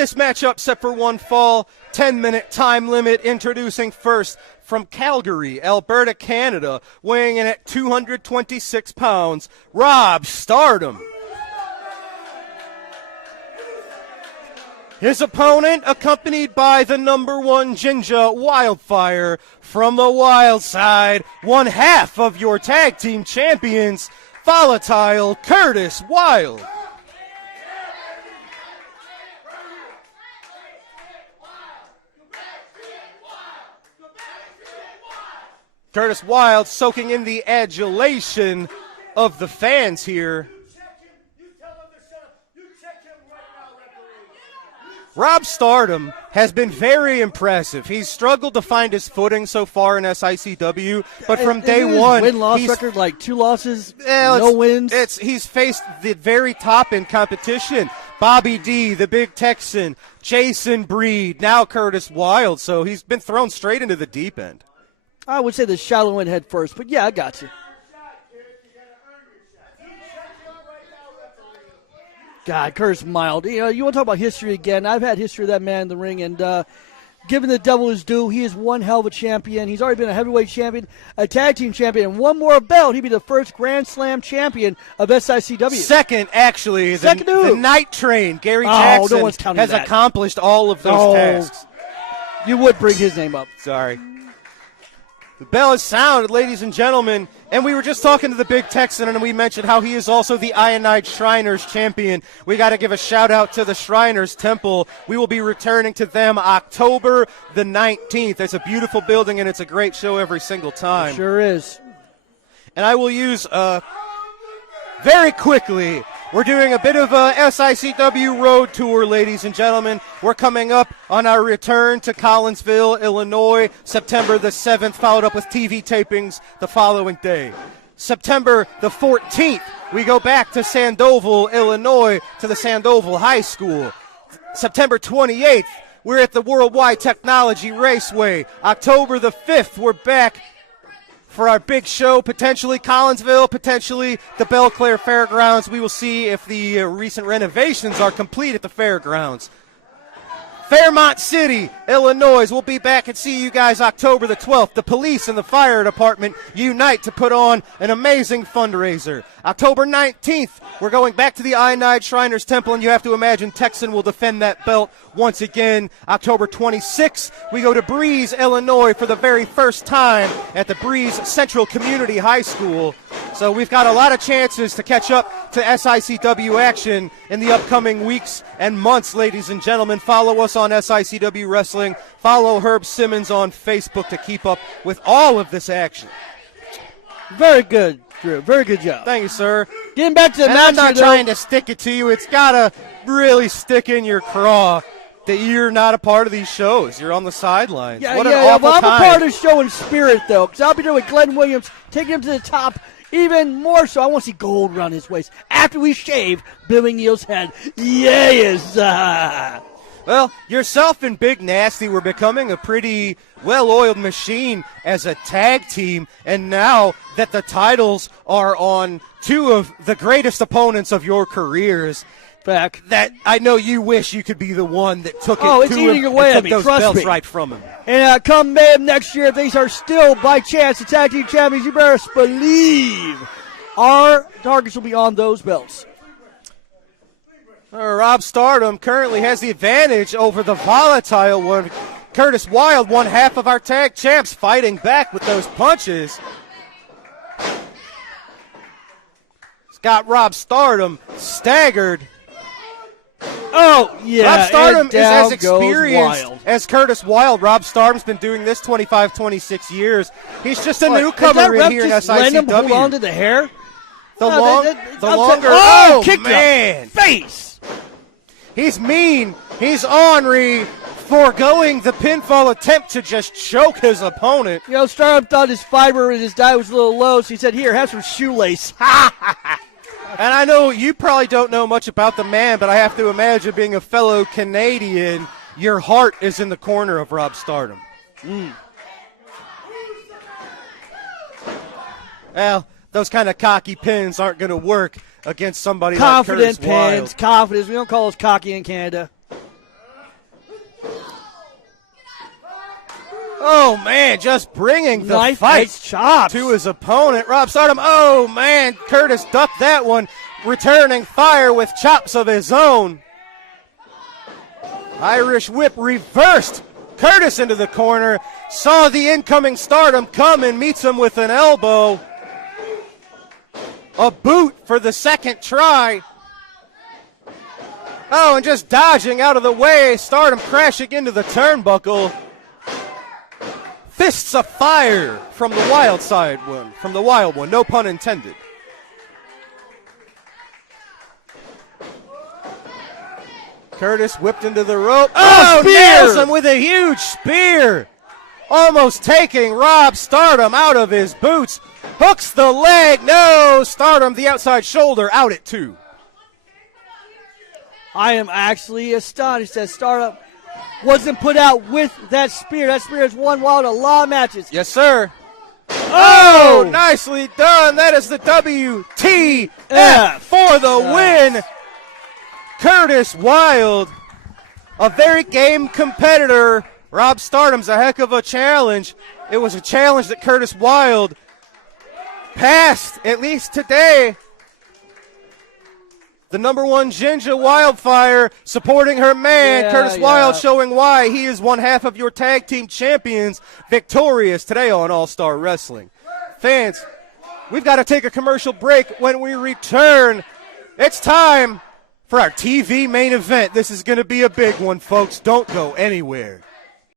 this matchup set for one fall, 10-minute time limit. Introducing first from Calgary, Alberta, Canada, weighing in at 226 pounds, Rob Stardom. His opponent, accompanied by the number 1 Jinja, WyldeFyre, from the Wild side, one half of your tag team champions, Volatile Curtis Wylde. Curtis Wylde soaking in the adulation of the fans here. Rob Stardom has been very impressive. He's struggled to find his footing so far in SICW, but from day one, win-loss record like 2 losses, no wins. He's faced the very top in competition. Bobby D, the Big Texan, Jason Breed, now Curtis Wylde. So he's been thrown straight into the deep end. I would say the shallow end head first, but yeah, I got you. God, Curtis Wylde. You want to talk about history again? I've had history of that man in the ring, and given the devil his due, he is one hell of a champion. He's already been a heavyweight champion, a tag team champion, and one more belt. He'd be the first Grand Slam champion of SICW. Second, actually. The Night Train, Gary Jackson, no one's counting has that. Accomplished all of those tasks. You would bring his name up. Sorry. The bell is sounded, ladies and gentlemen, and we were just talking to the Big Texan, and we mentioned how he is also the Ionide Shriners champion. We got to give a shout-out to the Shriners Temple. We will be returning to them October the 19th. It's a beautiful building, and it's a great show every single time. It sure is. And I will use, very quickly, we're doing a bit of a SICW road tour, ladies and gentlemen. We're coming up on our return to Collinsville, Illinois, September the 7th, followed up with TV tapings the following day. September the 14th, we go back to Sandoval, Illinois, to the Sandoval High School. September 28th, we're at the Worldwide Technology Raceway. October the 5th, we're back for our big show, potentially Collinsville, potentially the Belle Claire Fairgrounds. We will see if the recent renovations are complete at the fairgrounds. Fairmont City, Illinois. We'll be back and see you guys October the 12th. The police and the fire department unite to put on an amazing fundraiser. October 19th, we're going back to the Ionide Shriners Temple, and you have to imagine Texan will defend that belt once again. October 26th, we go to Breeze, Illinois for the very first time at the Breeze Central Community High School. So we've got a lot of chances to catch up to SICW action in the upcoming weeks and months, ladies and gentlemen. Follow us on SICW Wrestling. Follow Herb Simmons on Facebook to keep up with all of this action. Very good, Drew. Very good job. Thank you, sir. Getting back to the match. I'm not trying to stick it to you. It's got to really stick in your craw that you're not a part of these shows. You're on the sidelines. What an awful well, I'm time. a part of the show in spirit, though, because I'll be there with Glenn Williams, taking him to the top. Even more so, I want to see gold around his waist after we shave Billy Neal's head. Yes! Well, yourself and Big Nasty were becoming a pretty well-oiled machine as a tag team, and now that the titles are on two of the greatest opponents of your careers, back, that I know you wish you could be the one that took it's eating away at me. those Trust belts me. right from him. And come May of next year, if these are still by chance the tag team champions, you better believe our targets will be on those belts. Rob Stardom currently has the advantage over the Volatile one. Curtis Wylde, one half of our tag champs, fighting back with those punches. It's got Rob Stardom staggered. Oh, yeah. Rob Stardom is as experienced as Curtis Wylde. Rob Stardom's been doing this 25, 26 years. He's just a newcomer in here in SICW. Hold on to the hair? The longer. Oh, kick man. Face. He's mean. He's ornery, foregoing the pinfall attempt to just choke his opponent. You know, Stardom thought his fiber in his diet was a little low, so he said, here, have some shoelace. And I know you probably don't know much about the man, but I have to imagine, being a fellow Canadian, your heart is in the corner of Rob Stardom. Well, those kind of cocky pins aren't going to work against somebody like Curtis Wylde. Confident pins, confidence. We don't call us cocky in Canada. Oh, man, just bringing the Knife fight edge chops to his opponent, Rob Stardom. Oh, man, Curtis ducked that one, returning fire with chops of his own. Irish whip reversed. Curtis into the corner, saw the incoming Stardom come and meets him with an elbow. A boot for the second try. Oh, and just dodging out of the way, Stardom crashing into the turnbuckle. Fists of fire from the wild one, no pun intended. Curtis whipped into the rope. Oh, nails him with a huge spear. Almost taking Rob Stardom out of his boots. Hooks the leg. No, Stardom the outside shoulder out at 2. I am actually astonished that Stardom wasn't put out with that spear. That spear has won Wylde a lot of matches. Yes, sir. Oh, nicely done. That is the WTF for the win. Curtis Wylde, a very game competitor. Rob Stardom's a heck of a challenge. It was a challenge that Curtis Wylde passed, at least today. The number 1 Ginger WyldeFyre supporting her man, Curtis Wylde, showing why he is one half of your tag team champions, victorious today on All-Star Wrestling. Fans, we've got to take a commercial break. When we return, it's time for our TV main event. This is going to be a big one, folks. Don't go anywhere.